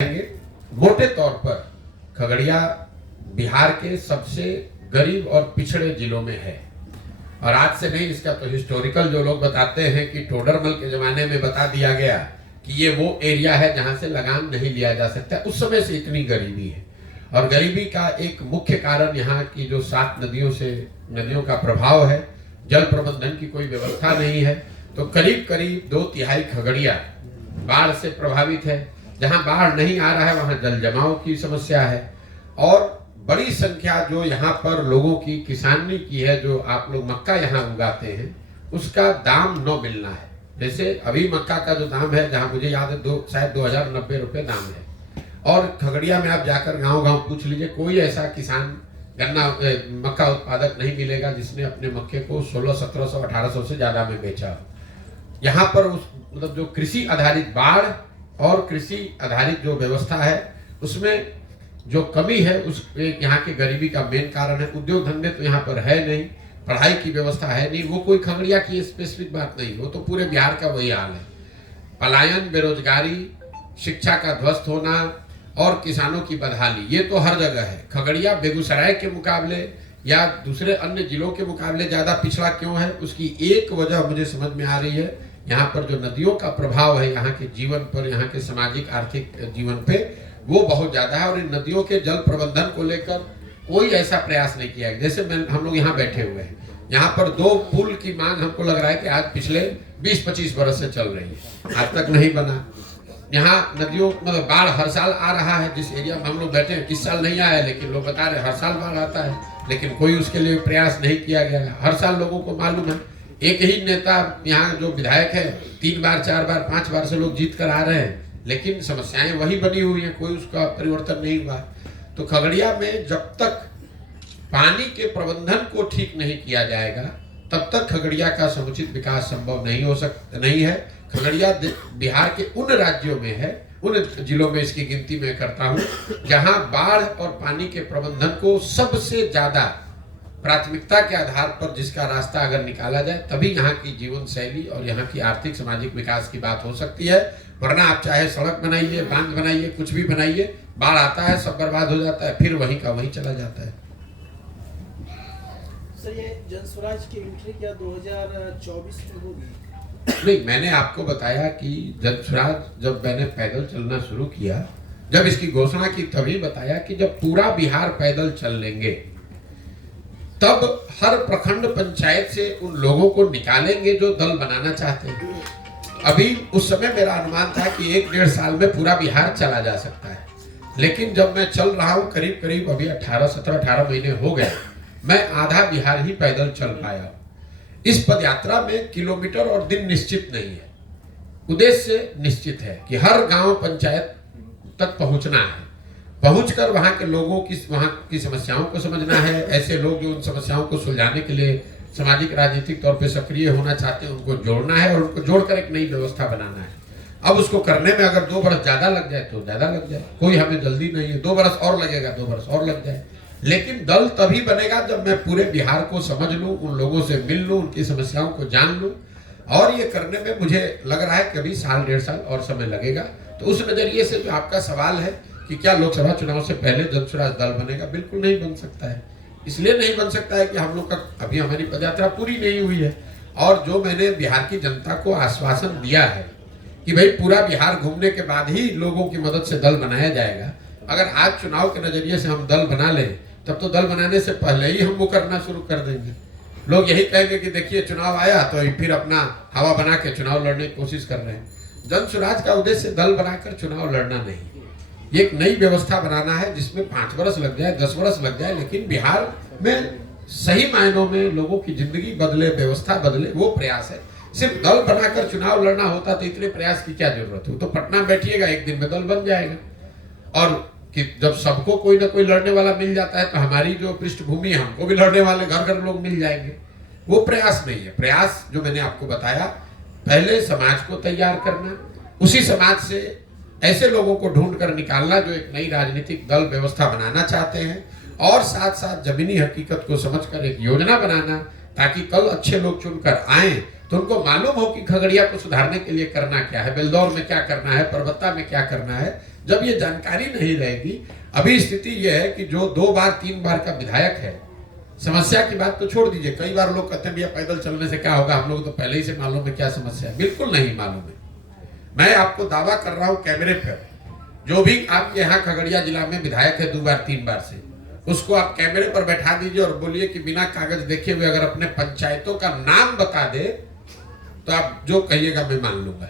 मोटे तौर पर खगड़िया बिहार के सबसे गरीब और पिछड़े जिलों में है। और आज से नहीं, इसका तो हिस्टोरिकल जो लोग बताते हैं कि टोडरमल के जमाने में बता दिया गया कि ये वो एरिया है जहां से लगान नहीं लिया जा सकता। उस समय से इतनी गरीबी है। और गरीबी का एक मुख्य कारण यहाँ की जो 7 नदियों का प्रभाव है, जल प्रबंधन की कोई व्यवस्था नहीं है। तो करीब करीब 2/3 खगड़िया बाढ़ से प्रभावित है। जहां बाढ़ नहीं आ रहा है वहां जल जमाव की समस्या है। और बड़ी संख्या जो यहाँ पर लोगों की किसानी की है, जो आप लोग मक्का यहाँ उगाते हैं, उसका दाम न मिलना है। जैसे अभी मक्का का जो दाम है, जहां मुझे याद है शायद 2090 रुपये दाम है। और खगड़िया में आप जाकर गांव-गांव पूछ लीजिए, कोई ऐसा किसान मक्का उत्पादक नहीं मिलेगा जिसने अपने मक्के को 1600, 1700, 1800 से ज्यादा में बेचा। यहाँ पर मतलब जो कृषि आधारित बाढ़ और कृषि आधारित जो व्यवस्था है उसमें जो कमी है, उस यहाँ की गरीबी का मेन कारण है। उद्योग धंधे तो यहाँ पर है नहीं, पढ़ाई की व्यवस्था है नहीं। वो कोई खगड़िया की स्पेसिफिक बात नहीं, वो तो पूरे बिहार का वही हाल है। पलायन, बेरोजगारी, शिक्षा का ध्वस्त होना और किसानों की बदहाली, ये तो हर जगह है। खगड़िया बेगूसराय के मुकाबले या दूसरे अन्य जिलों के मुकाबले ज्यादा पिछड़ा क्यों है, उसकी एक वजह मुझे समझ में आ रही है। यहाँ पर जो नदियों का प्रभाव है यहाँ के जीवन पर, यहाँ के सामाजिक आर्थिक जीवन पे, वो बहुत ज्यादा है। और इन नदियों के जल प्रबंधन को लेकर कोई ऐसा प्रयास नहीं किया गया। जैसे हम लोग यहाँ बैठे हुए हैं, यहाँ पर 2 पुल की मांग हमको लग रहा है कि आज पिछले 20-25 बरस से चल रही है, आज तक नहीं बना। यहाँ नदियों मतलब बाढ़ हर साल आ रहा है। जिस एरिया में हम लोग बैठे हैं, इस साल नहीं आया है, लेकिन लोग बता रहे हर साल बाढ़ आता है, लेकिन कोई उसके लिए प्रयास नहीं किया गया है। हर साल लोगों को मालूम है, एक ही नेता यहाँ जो विधायक है 3 बार 4 बार 5 बार से लोग जीत कर आ रहे हैं, लेकिन समस्याएं वही बनी हुई हैं, कोई उसका परिवर्तन नहीं हुआ। तो खगड़िया में जब तक पानी के प्रबंधन को ठीक नहीं किया जाएगा, तब तक खगड़िया का समुचित विकास संभव नहीं है। खगड़िया बिहार के उन राज्यों में है, उन जिलों में इसकी गिनती मैं करता हूं जहां बाढ़ और पानी के प्रबंधन को सबसे ज्यादा प्राथमिकता के आधार पर जिसका रास्ता अगर निकाला जाए, तभी यहाँ की जीवन शैली और यहाँ की आर्थिक सामाजिक विकास की बात हो सकती है। वरना आप चाहे सड़क बनाइए, बांध बनाइए, कुछ भी बनाइए, बाढ़ आता है, सब बर्बाद हो जाता है, फिर वहीं का वहीं चला जाता है। सर, ये जनस्वराज की एंट्री क्या 2024 में होगी? नहीं, मैंने आपको बताया कि जनस्वराज जब मैंने पैदल चलना शुरू किया, जब इसकी घोषणा की, तभी बताया कि जब पूरा बिहार पैदल चल लेंगे, तब हर प्रखंड पंचायत से उन लोगों को निकालेंगे जो दल बनाना चाहते हैं। अभी उस समय मेरा अनुमान था कि 1-1.5 साल में पूरा बिहार चला जा सकता है, लेकिन जब मैं चल रहा हूं करीब करीब अभी 18 महीने हो गए, मैं आधा बिहार ही पैदल चल पाया। इस पदयात्रा में किलोमीटर और दिन निश्चित नहीं है, उद्देश्य निश्चित है कि हर गांव पंचायत तक पहुंचना है, पहुंचकर वहां के लोगों की, वहां की समस्याओं को समझना है। ऐसे लोग जो उन समस्याओं को सुलझाने के लिए सामाजिक राजनीतिक तौर पे सक्रिय होना चाहते हैं, उनको जोड़ना है और उनको जोड़कर एक नई व्यवस्था बनाना है। अब उसको करने में अगर 2 बरस ज्यादा लग जाए तो ज्यादा लग जाए, कोई हमें जल्दी नहीं है। 2 बरस और लगेगा, 2 बरस और लग जाए, लेकिन दल तभी बनेगा जब मैं पूरे बिहार को समझ लूं, उन लोगों से मिल लूं, उनकी समस्याओं को जान लूं। और ये करने में मुझे लग रहा है कभी 1-1.5 साल और समय लगेगा। तो उस नजरिए से जो आपका सवाल है कि क्या लोकसभा चुनाव से पहले जनस्वराज दल बनेगा, बिल्कुल नहीं बन सकता है। इसलिए नहीं बन सकता है कि हम लोग का अभी हमारी पदयात्रा पूरी नहीं हुई है। और जो मैंने बिहार की जनता को आश्वासन दिया है कि भाई पूरा बिहार घूमने के बाद ही लोगों की मदद से दल बनाया जाएगा। अगर आज चुनाव के नजरिए से हम दल बना लें, तब तो दल बनाने से पहले ही हम वो करना शुरू कर देंगे। लोग यही कहेंगे कि देखिए चुनाव आया तो फिर अपना हवा बना के चुनाव लड़ने की कोशिश कर रहे हैं। जनस्वराज का उद्देश्य दल बनाकर चुनाव लड़ना नहीं, ये एक नई व्यवस्था बनाना है जिसमें 5 बरस लग जाए, 10 बरस लग जाए, लेकिन बिहार में सही मायनों में लोगों की जिंदगी बदले, व्यवस्था बदले, वो प्रयास है। सिर्फ दल बनाकर चुनाव लड़ना होता तो इतने प्रयास की क्या जरूरत हो। तो पटना बैठिएगा, एक दिन में दल बन जाएगा। और कि जब सबको कोई ना कोई लड़ने वाला मिल जाता है, तो हमारी जो पृष्ठभूमि है, हमको भी लड़ने वाले घर घर लोग मिल जाएंगे। वो प्रयास नहीं है। प्रयास जो मैंने आपको बताया, पहले समाज को तैयार करना, उसी समाज से ऐसे लोगों को ढूंढ कर निकालना जो एक नई राजनीतिक दल व्यवस्था बनाना चाहते हैं, और साथ साथ जमीनी हकीकत को समझकर एक योजना बनाना, ताकि कल अच्छे लोग चुनकर आए तो उनको मालूम हो कि खगड़िया को सुधारने के लिए करना क्या है, बेलदौर में क्या करना है, परबत्ता में क्या करना है। जब ये जानकारी नहीं रहेगी, अभी स्थिति ये है कि जो 2 बार 3 बार का विधायक है, समस्या की बात तो छोड़ दीजिए। कई बार लोग कहते हैं भैया पैदल चलने से क्या होगा, हम लोग तो पहले ही से मालूम है क्या समस्या है। बिल्कुल नहीं मालूम है। मैं आपको दावा कर रहा हूं कैमरे पर, जो भी आपके यहाँ खगड़िया जिला में विधायक है 2 बार 3 बार से, उसको आप कैमरे पर बैठा दीजिए और बोलिए कि बिना कागज देखे हुए अगर अपने पंचायतों का नाम बता दे तो आप जो कहिएगा मैं मान लूंगा।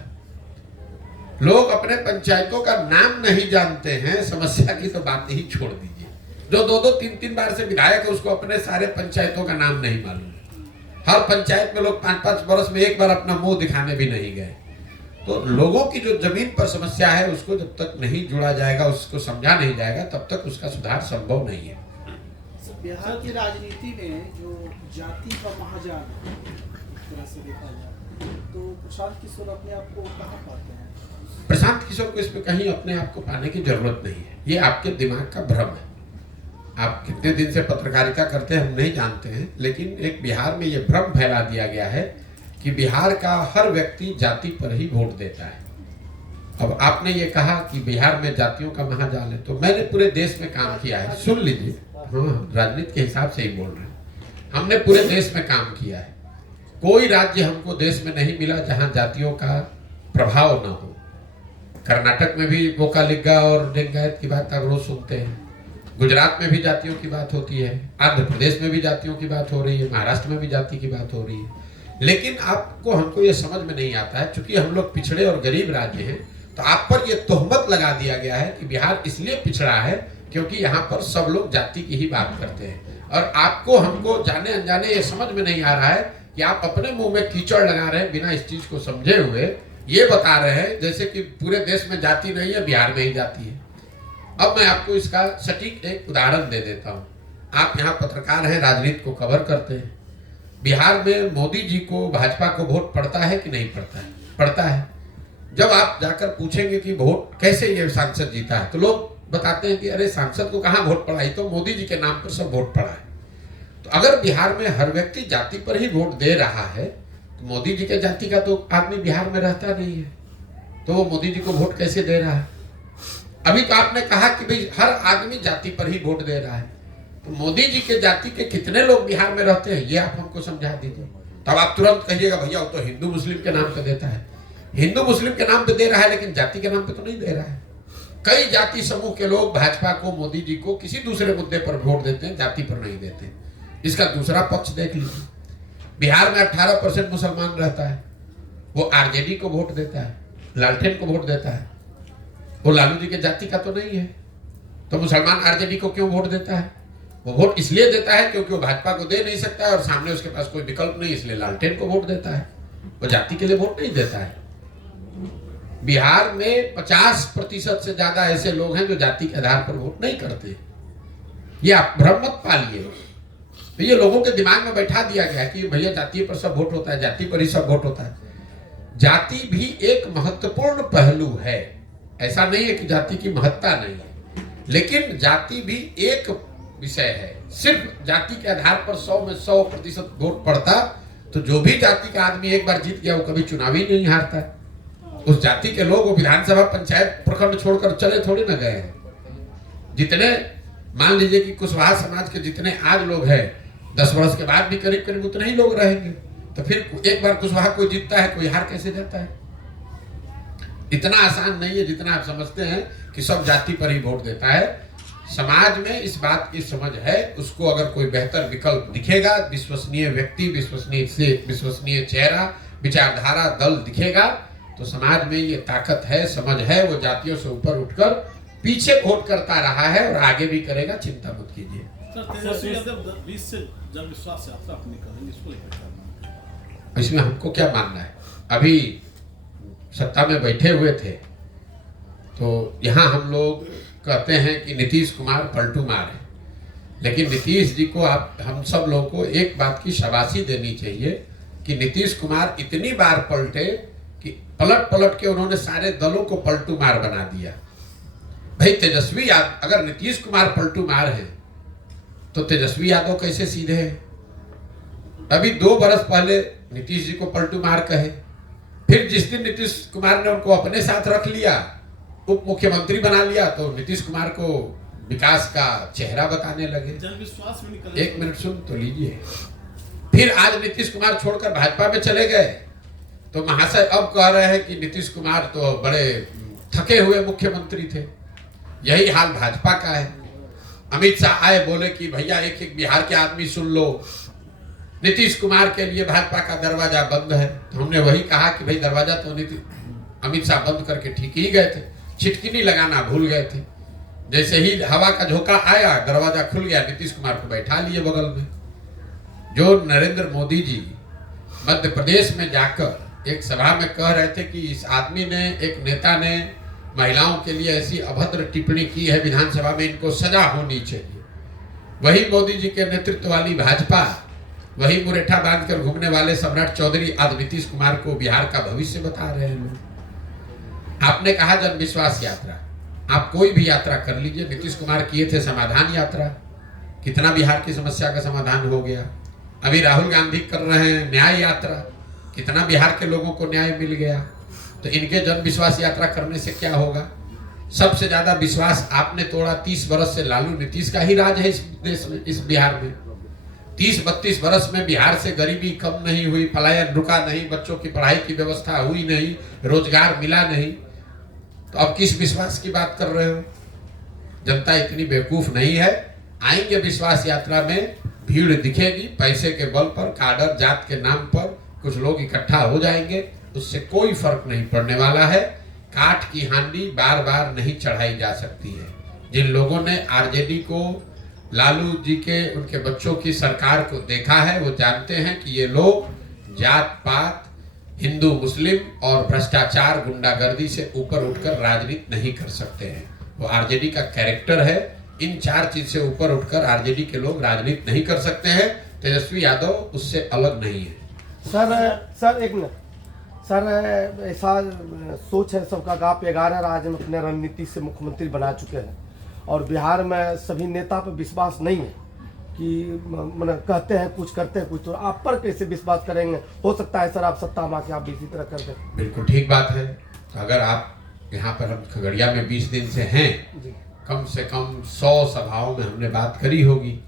लोग अपने पंचायतों का नाम नहीं जानते हैं, समस्या की तो बात ही छोड़ दीजिए। जो 2-2 3-3 बार से विधायक है उसको अपने सारे पंचायतों का नाम नहीं मालूम। हर पंचायत में लोग 5-5 वर्ष में एक बार अपना मुंह दिखाने भी नहीं गए। तो लोगों की जो जमीन पर समस्या है उसको जब तक नहीं जुड़ा जाएगा, उसको समझा नहीं जाएगा, तब तक उसका सुधार संभव नहीं है। बिहार की राजनीति में जो जाति का महाजाल एक तरह से देखा जाए तो प्रशांत किशोर अपने आप को कहाँ पाते हैं? प्रशांत किशोर को इसमें कहीं अपने आप को पाने की जरूरत नहीं है। ये आपके दिमाग का भ्रम है। आप कितने दिन से पत्रकारिता करते हैं हम नहीं जानते हैं, लेकिन एक बिहार में ये भ्रम फैला दिया गया है कि बिहार का हर व्यक्ति जाति पर ही वोट देता है। अब आपने ये कहा कि बिहार में जातियों का महाजाल है, तो मैंने पूरे देश में काम किया है। सुन लीजिए, हाँ, राजनीति के हिसाब से ही बोल रहे हैं। हमने पूरे देश में काम किया है। कोई राज्य हमको देश में नहीं मिला जहां जातियों का प्रभाव न हो। कर्नाटक में भी वोकालिगा और लिंगायत की बात आप रोज सुनते हैं। गुजरात में भी जातियों की बात होती है, आंध्र प्रदेश में भी जातियों की बात हो रही है, महाराष्ट्र में भी जाति की बात हो रही है। लेकिन आपको हमको ये समझ में नहीं आता है, क्योंकि हम लोग पिछड़े और गरीब राज्य हैं, तो आप पर ये तोहमत लगा दिया गया है कि बिहार इसलिए पिछड़ा है क्योंकि यहाँ पर सब लोग जाति की ही बात करते हैं। और आपको हमको जाने अनजाने ये समझ में नहीं आ रहा है कि आप अपने मुंह में कीचड़ लगा रहे हैं, बिना इस चीज को समझे हुए ये बता रहे हैं जैसे कि पूरे देश में जाति नहीं है, बिहार में ही जाति है। अब मैं आपको इसका सटीक एक उदाहरण दे देता हूँ। आप यहाँ पत्रकार हैं, राजनीति को कवर करते हैं। बिहार में मोदी जी को, भाजपा को वोट पड़ता है कि नहीं पड़ता है? पड़ता है। जब आप जाकर पूछेंगे कि वोट कैसे ये सांसद जीता है, तो लोग बताते हैं कि अरे सांसद को कहाँ वोट पड़ा, ये तो मोदी जी के नाम पर सब वोट पड़ा है। तो अगर बिहार में हर व्यक्ति जाति पर ही वोट दे रहा है, तो मोदी जी के जाति का तो आदमी बिहार में रहता नहीं है, तो वो मोदी जी को वोट कैसे दे रहा है? अभी तो आपने कहा कि भाई हर आदमी जाति पर ही वोट दे रहा है, तो मोदी जी के जाति के कितने लोग बिहार में रहते हैं, ये आप हमको समझा दीजिए। तब आप तुरंत कहिएगा भैया वो तो हिंदू मुस्लिम के नाम पे देता है। हिंदू मुस्लिम के नाम पे दे रहा है, लेकिन जाति के नाम पे तो नहीं दे रहा है। कई जाति समूह के लोग भाजपा को, मोदी जी को किसी दूसरे मुद्दे पर वोट देते हैं, जाति पर नहीं देते। इसका दूसरा पक्ष देख लीजिए। बिहार में 18% मुसलमान रहता है, वो आरजेडी को वोट देता है, लालटेन को वोट देता है। वो लालू जी के जाति का तो नहीं है, तो मुसलमान आरजेडी को क्यों वोट देता है? वो वोट इसलिए देता है क्योंकि वो भाजपा को दे नहीं सकता है और सामने उसके पास कोई विकल्प नहीं, इसलिए लालटेन को वोट देता है। वो जाति के लिए वोट नहीं देता है। बिहार में 50% से ज्यादा ऐसे लोग हैं जो जाति के आधार पर वोट नहीं करते। ये आप भ्रम मत पालिए। तो ये लोगों के दिमाग में बैठा दिया गया कि भैया जाति पर सब वोट होता है, जाति पर ही सब वोट होता है। जाति भी एक महत्वपूर्ण पहलू है, ऐसा नहीं है कि जाति की महत्ता नहीं है, लेकिन जाति भी एक विषय है। सिर्फ जाति के आधार पर 100 में 100% वोट पड़ता तो जो भी जाति का आदमी एक बार जीत गया वो कभी चुनाव ही नहीं हारता। उस जाति के लोग वो विधानसभा, पंचायत, प्रखंड छोड़कर चले थोड़ी ना गए हैं। जितने मान लीजिए कि कुशवाहा समाज के जितने आज लोग हैं, 10 वर्ष के बाद भी करीब करीब उतने ही लोग रहेंगे। तो फिर एक बार कुशवाहा कोई जीतता है, कोई हार कैसे जाता है? इतना आसान नहीं है जितना आप समझते हैं कि सब जाति पर ही वोट देता है। समाज में इस बात की समझ है, उसको अगर कोई बेहतर विकल्प दिखेगा, विश्वसनीय व्यक्ति, विश्वसनीय चेहरा, विचारधारा, दल दिखेगा, तो समाज में ये ताकत है, समझ है, वो जातियों से ऊपर उठकर पीछे वोट करता रहा है और आगे भी करेगा। चिंता मत कीजिए। इसमें हमको क्या मानना है? अभी सत्ता में बैठे हुए थे तो यहाँ हम लोग कहते हैं कि नीतीश कुमार पलटू मार है, लेकिन नीतीश जी को हम सब लोगों को एक बात की शाबाशी देनी चाहिए कि नीतीश कुमार इतनी बार पलटे कि पलट पलट के उन्होंने सारे दलों को पलटू मार बना दिया। भाई तेजस्वी यादव, अगर नीतीश कुमार पलटू मार है तो तेजस्वी यादव कैसे सीधे हैं? अभी 2 बरस पहले नीतीश जी को पलटू मार कहे, फिर जिस दिन नीतीश कुमार ने उनको अपने साथ रख लिया, उप मुख्यमंत्री बना लिया, तो नीतीश कुमार को विकास का चेहरा बताने लगे। जन विश्वास में निकल 1 मिनट सुन तो लीजिए। फिर आज नीतीश कुमार छोड़कर भाजपा में चले गए, तो महाशय अब कह रहे हैं कि नीतीश कुमार तो बड़े थके हुए मुख्यमंत्री थे। यही हाल भाजपा का है। अमित शाह आए, बोले कि भैया एक एक बिहार के आदमी सुन लो, नीतीश कुमार के लिए भाजपा का दरवाजा बंद है। तो हमने वही कहा कि भाई दरवाजा तो अमित शाह बंद करके ठीक ही गए थे, छिटकिनी लगाना भूल गए थे। जैसे ही हवा का झोंका आया, दरवाजा खुल गया, नीतीश कुमार को बैठा लिए बगल में। जो नरेंद्र मोदी जी मध्य प्रदेश में जाकर एक सभा में कह रहे थे कि इस आदमी ने, एक नेता ने महिलाओं के लिए ऐसी अभद्र टिप्पणी की है विधानसभा में, इनको सजा होनी चाहिए। वही मोदी जी के नेतृत्व वाली भाजपा, वही मुरेठा बांधकर घूमने वाले सम्राट चौधरी आज नीतीश कुमार को बिहार का भविष्य बता रहे हैं लोग। आपने कहा जन विश्वास यात्रा, आप कोई भी यात्रा कर लीजिए, नीतीश कुमार किए थे समाधान यात्रा, कितना बिहार की समस्या का समाधान हो गया। अभी राहुल गांधी कर रहे हैं न्याय यात्रा, कितना बिहार के लोगों को न्याय मिल गया। तो इनके जन विश्वास यात्रा करने से क्या होगा? सबसे ज्यादा विश्वास आपने तोड़ा। 30 बरस से लालू नीतीश का ही राज है इस देश में, इस बिहार में। 30-32 बरस में बिहार से गरीबी कम नहीं हुई, पलायन रुका नहीं, बच्चों की पढ़ाई की व्यवस्था हुई नहीं, रोजगार मिला नहीं। तो अब किस विश्वास की बात कर रहे हो? जनता इतनी बेवकूफ नहीं है। आएंगे विश्वास यात्रा में, भीड़ दिखेगी, पैसे के बल पर, काडर जात के नाम पर कुछ लोग इकट्ठा हो जाएंगे, उससे कोई फर्क नहीं पड़ने वाला है। काठ की हांडी बार बार नहीं चढ़ाई जा सकती है। जिन लोगों ने आरजेडी को, लालू जी के, उनके बच्चों की सरकार को देखा है, वो जानते हैं कि ये लोग जात पात, हिंदू मुस्लिम और भ्रष्टाचार गुंडागर्दी से ऊपर उठकर राजनीति नहीं कर सकते हैं। वो आरजेडी का कैरेक्टर है। इन 4 चीज से ऊपर उठकर आरजेडी के लोग राजनीति नहीं कर सकते हैं। तेजस्वी यादव उससे अलग नहीं है। सर एक मिनट सर, ऐसा सोच है सबका कि आप 11 राज्य में अपने रणनीति से मुख्यमंत्री बना चुके हैं और बिहार में सभी नेता पर विश्वास नहीं है कि मतलब कहते हैं कुछ, करते हैं कुछ, तो आप पर कैसे विश्वास करेंगे? हो सकता है सर आप सत्ता में आके आप भी इसी तरह कर दें। बिल्कुल ठीक बात है। अगर आप यहाँ पर, हम खगड़िया में 20 दिन से हैं, कम से कम 100 सभाओं में हमने बात करी होगी।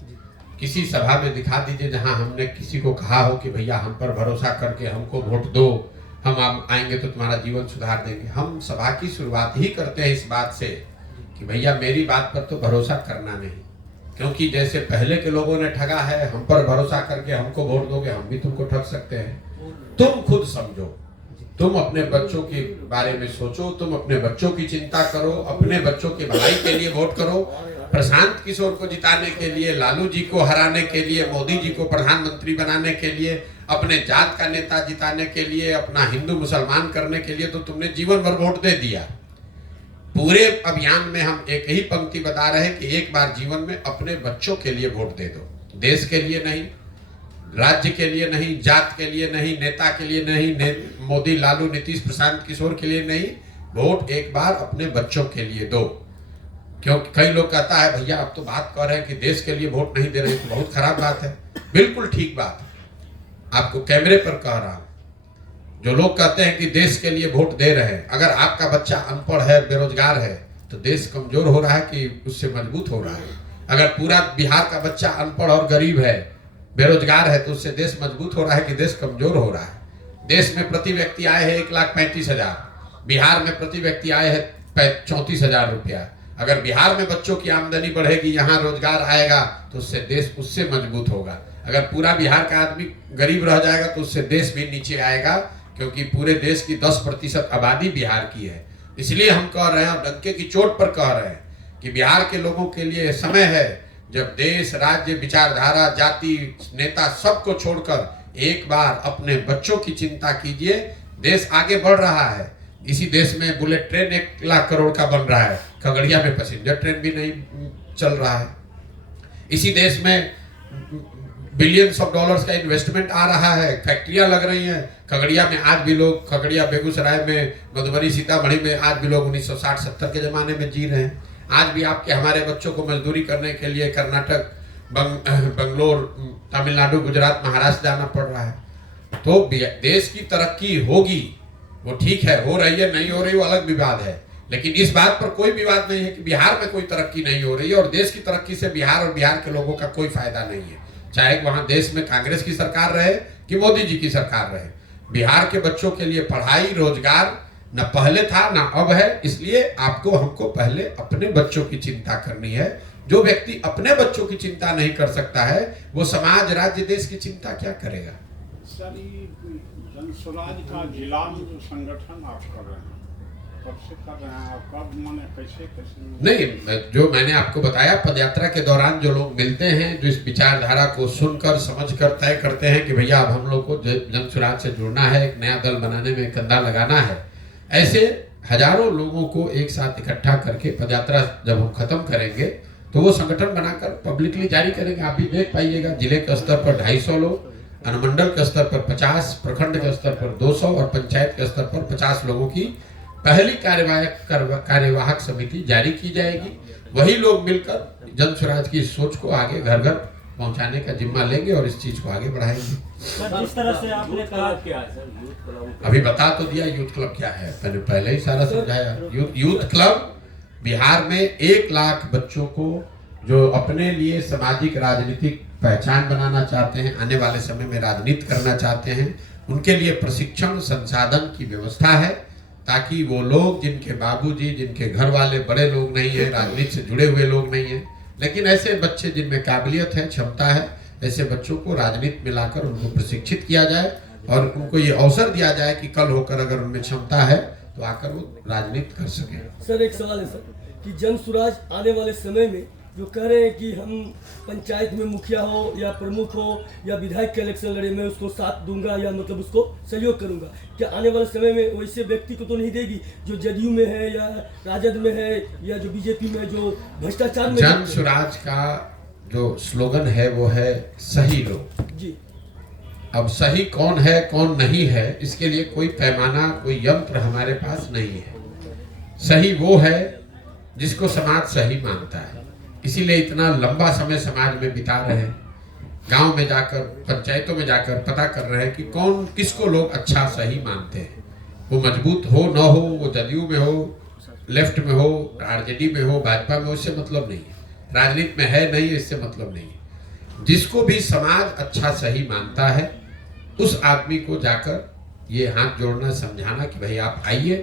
किसी सभा में दिखा दीजिए जहाँ हमने किसी को कहा हो कि भैया हम पर भरोसा करके हमको वोट दो, हम आएंगे तो तुम्हारा जीवन सुधार देंगे। हम सभा की शुरुआत ही करते हैं इस बात से कि भैया मेरी बात पर तो भरोसा करना नहीं, क्योंकि जैसे पहले के लोगों ने ठगा है, हम पर भरोसा करके हमको वोट दोगे, हम भी तुमको ठग सकते हैं। तुम खुद समझो, तुम अपने बच्चों के बारे में सोचो, तुम अपने बच्चों की चिंता करो, अपने बच्चों की भलाई के लिए वोट करो। प्रशांत किशोर को जिताने के लिए, लालू जी को हराने के लिए, मोदी जी को प्रधानमंत्री बनाने के लिए, अपने जात का नेता जिताने के लिए, अपना हिंदू मुसलमान करने के लिए तो तुमने जीवन भर वोट दे दिया। पूरे अभियान में हम एक ही पंक्ति बता रहे हैं कि एक बार जीवन में अपने बच्चों के लिए वोट दे दो। देश के लिए नहीं, राज्य के लिए नहीं, जात के लिए नहीं, नेता के लिए नहीं, मोदी, लालू, नीतीश, प्रशांत किशोर के लिए नहीं, वोट एक बार अपने बच्चों के लिए दो। क्योंकि कई लोग कहता है भैया अब तो बात कर रहे हैं कि देश के लिए वोट नहीं दे रहे हैं, तो बहुत खराब बात है। बिल्कुल ठीक बात है, आपको कैमरे पर कह रहा हूं। जो लोग कहते हैं कि देश के लिए वोट दे रहे हैं, अगर आपका बच्चा अनपढ़ है, बेरोजगार है, तो देश कमजोर हो रहा है कि उससे मजबूत हो रहा है? अगर पूरा बिहार का बच्चा अनपढ़ और गरीब है, बेरोजगार है, तो उससे देश मजबूत हो रहा है कि देश कमजोर हो रहा है? देश में प्रति व्यक्ति आए हैं 1,35,000, बिहार में प्रति व्यक्ति आए हैं 34,000 रुपया। अगर बिहार में बच्चों की आमदनी बढ़ेगी, यहाँ रोजगार आएगा, तो उससे देश उससे मजबूत होगा। अगर पूरा बिहार का आदमी गरीब रह जाएगा तो उससे देश भी नीचे आएगा, क्योंकि पूरे देश की 10% आबादी बिहार की है। इसलिए हम कह रहे हैं, डंके की चोट पर कह रहे हैं कि बिहार के लोगों के लिए समय है जब देश, राज्य, विचारधारा, जाति, नेता सबको छोड़कर एक बार अपने बच्चों की चिंता कीजिए। देश आगे बढ़ रहा है। इसी देश में बुलेट ट्रेन 1 लाख करोड़ का बन रहा है, खगड़िया में पैसेंजर ट्रेन भी नहीं चल रहा है। इसी देश में बिलियंस ऑफ डॉलर्स का इन्वेस्टमेंट आ रहा है, फैक्ट्रियां लग रही हैं। खगड़िया में आज भी लोग, खगड़िया, बेगूसराय में, मधुबनी, सीतामढ़ी में आज भी लोग 1960-70 के ज़माने में जी रहे हैं। आज भी आपके हमारे बच्चों को मजदूरी करने के लिए कर्नाटक, बंगलोर, तमिलनाडु, गुजरात, महाराष्ट्र जाना पड़ रहा है। तो देश की तरक्की होगी, वो ठीक है, हो रही है नहीं हो रही वो अलग विवाद है, लेकिन इस बात पर कोई विवाद नहीं है कि बिहार में कोई तरक्की नहीं हो रही है और देश की तरक्की से बिहार और बिहार के लोगों का कोई फायदा नहीं है। चाहे वहां देश में कांग्रेस की सरकार रहे कि मोदी जी की सरकार रहे, बिहार के बच्चों के लिए पढ़ाई, रोजगार न पहले था न अब है। इसलिए आपको हमको पहले अपने बच्चों की चिंता करनी है। जो व्यक्ति अपने बच्चों की चिंता नहीं कर सकता है वो समाज, राज्य, देश की चिंता क्या करेगा। सर, ये जन स्वराज का जिला में जो संगठन आप कर रहे हैं, कब से कर रहे हैं, कब, माने कैसे नहीं, जो मैंने आपको बताया, पदयात्रा के दौरान जो लोग मिलते हैं, जो इस विचारधारा को सुनकर समझकर तय करते हैं कि भैया अब हम लोग को जन स्वराज से जुड़ना है, एक नया दल बनाने में कंधा लगाना है, ऐसे हजारों लोगों को एक साथ इकट्ठा करके पदयात्रा जब हम खत्म करेंगे तो वो संगठन बनाकर पब्लिकली जारी करेंगे। आप भी देख पाइएगा, जिले के स्तर पर 250 लोग, अनुमंडल के स्तर पर 50, प्रखंड के स्तर पर 200 और पंचायत के स्तर पर 50 लोगों की पहली कार्यवाहक समिति जारी की जाएगी। वही लोग मिलकर जन स्वराज की सोच को आगे घर घर पहुंचाने का जिम्मा लेंगे और इस चीज को आगे बढ़ाएंगे। सर, जिस तरह से आपने कहा क्या है सर, यूथ क्लब अभी बता तो दिया यूथ क्लब क्या है, मैंने पहले ही सारा समझाया। यूथ क्लब बिहार में 1 लाख बच्चों को जो अपने लिए सामाजिक राजनीतिक पहचान बनाना चाहते हैं, आने वाले समय में राजनीति करना चाहते हैं, उनके लिए प्रशिक्षण संसाधन की व्यवस्था है, ताकि वो लोग जिनके बाबूजी, जिनके घर वाले बड़े लोग नहीं है, राजनीति से जुड़े हुए लोग नहीं है, लेकिन ऐसे बच्चे जिनमें काबिलियत है, क्षमता है, ऐसे बच्चों को राजनीति में लाकर उनको प्रशिक्षित किया जाए और उनको ये अवसर दिया जाए कि कल होकर अगर उनमें क्षमता है तो आकर वो राजनीति कर सके। सर, एक सवाल है सर कि जन स्वराज आने वाले समय में जो कह रहे हैं कि हम पंचायत में मुखिया हो या प्रमुख हो या विधायक के इलेक्शन लड़े, मैं उसको साथ दूंगा या मतलब उसको सहयोग करूंगा, क्या आने वाले समय में वैसे व्यक्ति को तो नहीं देगी जो जदयू में है या राजद में है या जो बीजेपी में जो भ्रष्टाचार में। जन स्वराज का जो स्लोगन है वो है सही लोग जी। अब सही कौन है कौन नहीं है, इसके लिए कोई पैमाना, कोई यंत्र हमारे पास नहीं है। सही वो है जिसको समाज सही मानता है। इसीलिए इतना लंबा समय समाज में बिता रहे हैं, गांव में जाकर, पंचायतों में जाकर पता कर रहे हैं कि कौन किसको लोग अच्छा सही मानते हैं। वो मजबूत हो न हो, वो जदयू में हो, लेफ्ट में हो, आरजेडी में हो, भाजपा में हो, इससे मतलब नहीं है। राजनीति में है नहीं, इससे मतलब नहीं है। जिसको भी समाज अच्छा सही मानता है उस आदमी को जाकर ये हाथ जोड़ना, समझाना कि भाई आप आइए,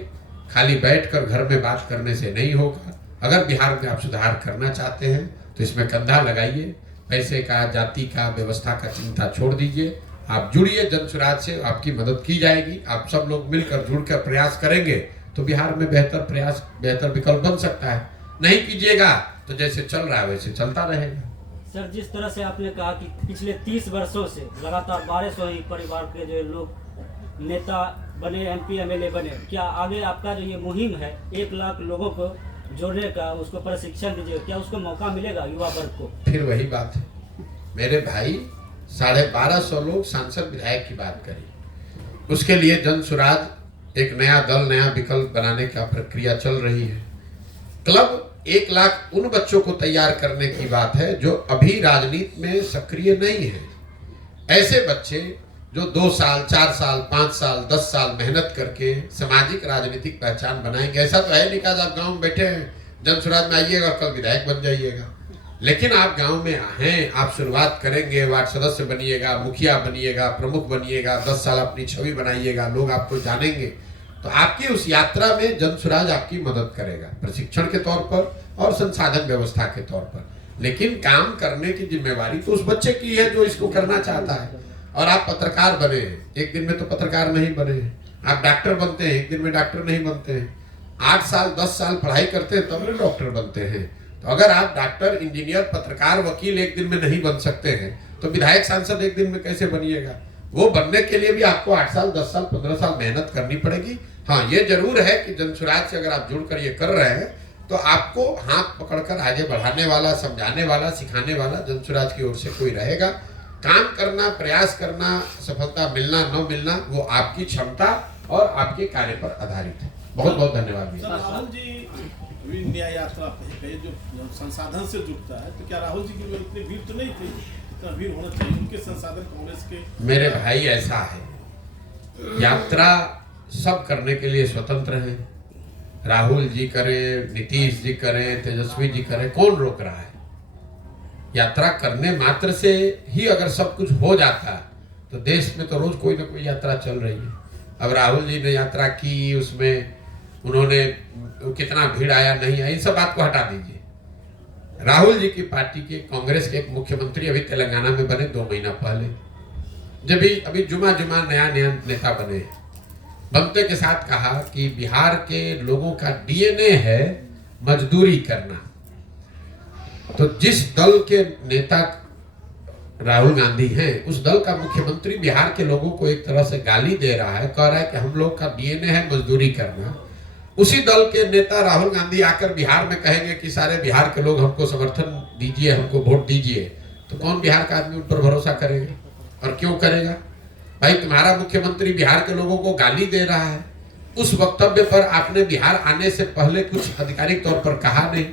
खाली बैठकर घर में बात करने से नहीं होगा। अगर बिहार में आप सुधार करना चाहते हैं तो इसमें कंधा लगाइए, पैसे का, जाति का, व्यवस्था का चिंता छोड़ दीजिए, आप जुड़िए जन स्वराज से, आपकी मदद की जाएगी। आप सब लोग मिलकर जुड़कर प्रयास करेंगे तो बिहार में बेहतर विकल्प बन सकता है। नहीं कीजिएगा तो जैसे चल रहा है वैसे चलता रहेगा। सर, जिस तरह से आपने कहा कि पिछले 30 वर्षों से लगातार 1200 ही परिवार के जो लोग नेता बने, MP MLA बने, क्या आगे आपका जो ये मुहिम है 1 लाख लोगों को जोड़ने का, उसको प्रशिक्षण दीजिए, क्या उसको मौका मिलेगा युवा वर्ग को? फिर वही बात है मेरे भाई, 1250 लोग सांसद विधायक की बात करें, उसके लिए जन स्वराज एक नया दल, नया विकल्प बनाने का प्रक्रिया चल रही है। क्लब 1 लाख उन बच्चों को तैयार करने की बात है जो अभी राजनीति में सक्रिय नहीं है। ऐसे बच्चे जो 2 साल, 4 साल, 5 साल, 10 साल मेहनत करके सामाजिक राजनीतिक पहचान बनाएंगे। ऐसा तो है नहीं कि आप गांव में बैठे हैं, जन स्वराज में आइएगा कल विधायक बन जाइएगा। लेकिन आप गांव में हैं, आप शुरुआत करेंगे, वार्ड सदस्य बनिएगा, मुखिया बनिएगा, प्रमुख बनिएगा, 10 साल अपनी छवि बनाइएगा, लोग आपको जानेंगे, तो आपकी उस यात्रा में जन स्वराज आपकी मदद करेगा, प्रशिक्षण के तौर पर और संसाधन व्यवस्था के तौर पर। लेकिन काम करने की जिम्मेवारी तो उस बच्चे की है जो इसको करना चाहता है। और आप पत्रकार बने हैं, एक दिन में तो पत्रकार नहीं बने हैं। आप डॉक्टर बनते हैं, एक दिन में डॉक्टर नहीं बनते हैं। 8 साल 10 साल पढ़ाई करते हैं तब डॉक्टर बनते हैं। तो अगर आप डॉक्टर, इंजीनियर, पत्रकार, वकील एक दिन में नहीं बन सकते हैं तो विधायक, सांसद एक दिन में कैसे बनिएगा? वो बनने के लिए भी आपको 8 साल 10 साल 15 साल मेहनत करनी पड़ेगी। हाँ, ये जरूर है कि जन स्वराज से अगर आप जुड़कर ये कर रहे हैं तो आपको हाथ पकड़कर आगे बढ़ाने वाला, समझाने वाला, सिखाने वाला जन स्वराज की ओर से कोई रहेगा। काम करना, प्रयास करना, सफलता मिलना न मिलना वो आपकी क्षमता और आपके कार्य पर आधारित है। बहुत बहुत धन्यवाद। राहुल जी, न्याय यात्रा पे जो संसाधन से जुटता है, तो क्या राहुल जी की उतनी भीड़ तो नहीं थी, इतना भीड़ होना चाहिए? उनके संसाधन कांग्रेस के। मेरे भाई ऐसा है, यात्रा सब करने के लिए स्वतंत्र हैं। राहुल जी करें, नीतीश जी करें, तेजस्वी जी करें, कौन रोक रहा है? यात्रा करने मात्र से ही अगर सब कुछ हो जाता तो देश में तो रोज कोई ना कोई यात्रा चल रही है। अब राहुल जी ने यात्रा की, उसमें उन्होंने कितना भीड़ आया नहीं आया, इन सब बात को हटा दीजिए। राहुल जी की पार्टी के कांग्रेस के एक मुख्यमंत्री अभी तेलंगाना में बने 2 महीना पहले, जब भी अभी जुमा नया नेता बने, बनते के साथ कहा कि बिहार के लोगों का डीएनए है मजदूरी करना। तो जिस दल के नेता राहुल गांधी हैं, उस दल का मुख्यमंत्री बिहार के लोगों को एक तरह से गाली दे रहा है, कह रहा है कि हम लोग का डीएनए है मजदूरी करना। उसी दल के नेता राहुल गांधी आकर बिहार में कहेंगे कि सारे बिहार के लोग हमको समर्थन दीजिए, हमको वोट दीजिए, तो कौन बिहार का आदमी उन पर भरोसा करेगा? और क्यों करेगा? भाई, तुम्हारा मुख्यमंत्री बिहार के लोगों को गाली दे रहा है, उस वक्तव्य पर आपने बिहार आने से पहले कुछ आधिकारिक तौर पर कहा नहीं,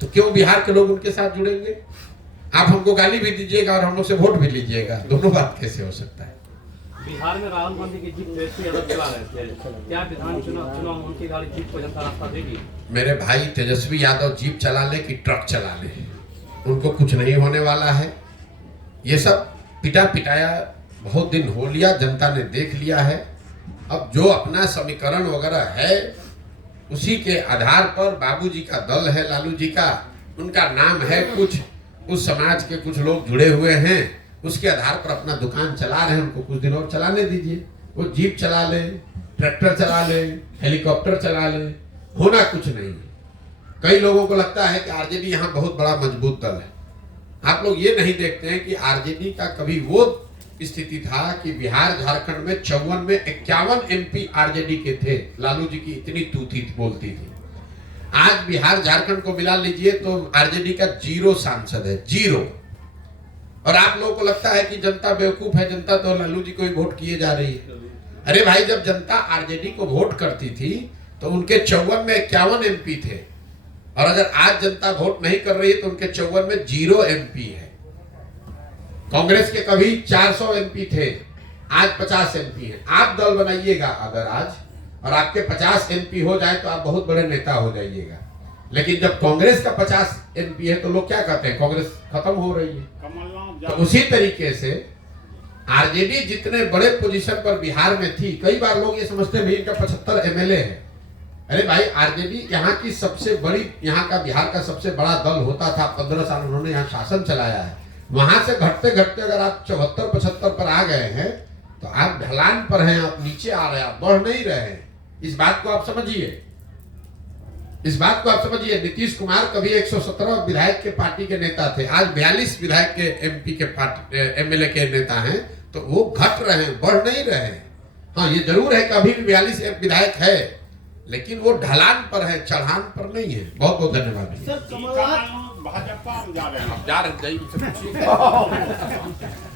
तो क्यों बिहार के लोग उनके साथ जुड़ेंगे? आप हमको गाली भी दीजिएगा और हम लोग से वोट भी लीजिएगा, दोनों बात कैसे हो सकता है? बिहार में राहुल गांधी की जीत तेजस्वी यादव चला रहे थे, क्या विधान चुनाव उनकी गाड़ी जीत को जनता रास्ता देगी? मेरे भाई, तेजस्वी यादव जीप चला ले कि ट्रक चला ले, उनको कुछ नहीं होने वाला है। ये सब पिटा पिटाया बहुत दिन हो लिया, जनता ने देख लिया है। अब जो अपना समीकरण वगैरह है उसी के आधार पर बाबूजी का दल है, लालू जी का, उनका नाम है कुछ, उस समाज के कुछ लोग जुड़े हुए हैं, उसके आधार पर अपना दुकान चला रहे हैं, उनको कुछ दिन और चलाने दीजिए। वो जीप चला ले, ट्रैक्टर चला ले, हेलीकॉप्टर चला ले, होना कुछ नहीं है। कई लोगों को लगता है कि आरजेडी यहाँ बहुत बड़ा मजबूत दल है। आप लोग ये नहीं देखते हैं कि आरजेडी का कभी वो स्थिति था कि बिहार झारखंड में 54 में 51 एमपी आरजेडी के थे। लालू जी की इतनी तूती बोलती थी। आज बिहार झारखंड को मिला लीजिए तो आरजेडी का 0 सांसद है, 0। और आप लोगों को लगता है कि जनता बेवकूफ है, जनता तो लालू जी को ही वोट किए जा रही है। अरे भाई, जब जनता आरजेडी को वोट करती थी तो उनके 54 में 51 एमपी थे, और अगर आज जनता वोट नहीं कर रही है तो उनके 54 में 0 एमपी है। कांग्रेस के कभी 400 एमपी थे, आज 50 एमपी है। आप दल बनाइएगा अगर आज, और आपके 50 एमपी हो जाए तो आप बहुत बड़े नेता हो जाइएगा। लेकिन जब कांग्रेस का 50 एमपी है तो लोग क्या कहते हैं? कांग्रेस खत्म हो रही है। तो उसी तरीके से आरजेडी जितने बड़े पोजीशन पर बिहार में थी, कई बार लोग ये समझते हैं इनका 75 एमएलए है। अरे भाई, आरजेडी यहाँ की सबसे बड़ी, यहाँ का बिहार का सबसे बड़ा दल होता था। 15 साल उन्होंने यहाँ शासन चलाया है। वहां से घटते घटते अगर आप 74-75 पर आ गए हैं तो आप ढलान पर हैं, आप नीचे आ रहे हैं, आप बढ़ नहीं रहे हैं। इस बात को आप समझिए, इस बात को आप समझिए। नीतीश कुमार कभी 117 विधायक के पार्टी के नेता थे, आज 42 विधायक के एमपी के पार्टी एमएलए के नेता हैं, तो वो घट रहे हैं, बढ़ नहीं रहे हैं। हाँ, ये जरूर है कि अभी भी 42 विधायक है, लेकिन वो ढलान पर है, चढ़ान पर नहीं है। बहुत बहुत धन्यवाद। सर, कमलनाथ भाजपा जा रहे हैं। जा रहे हैं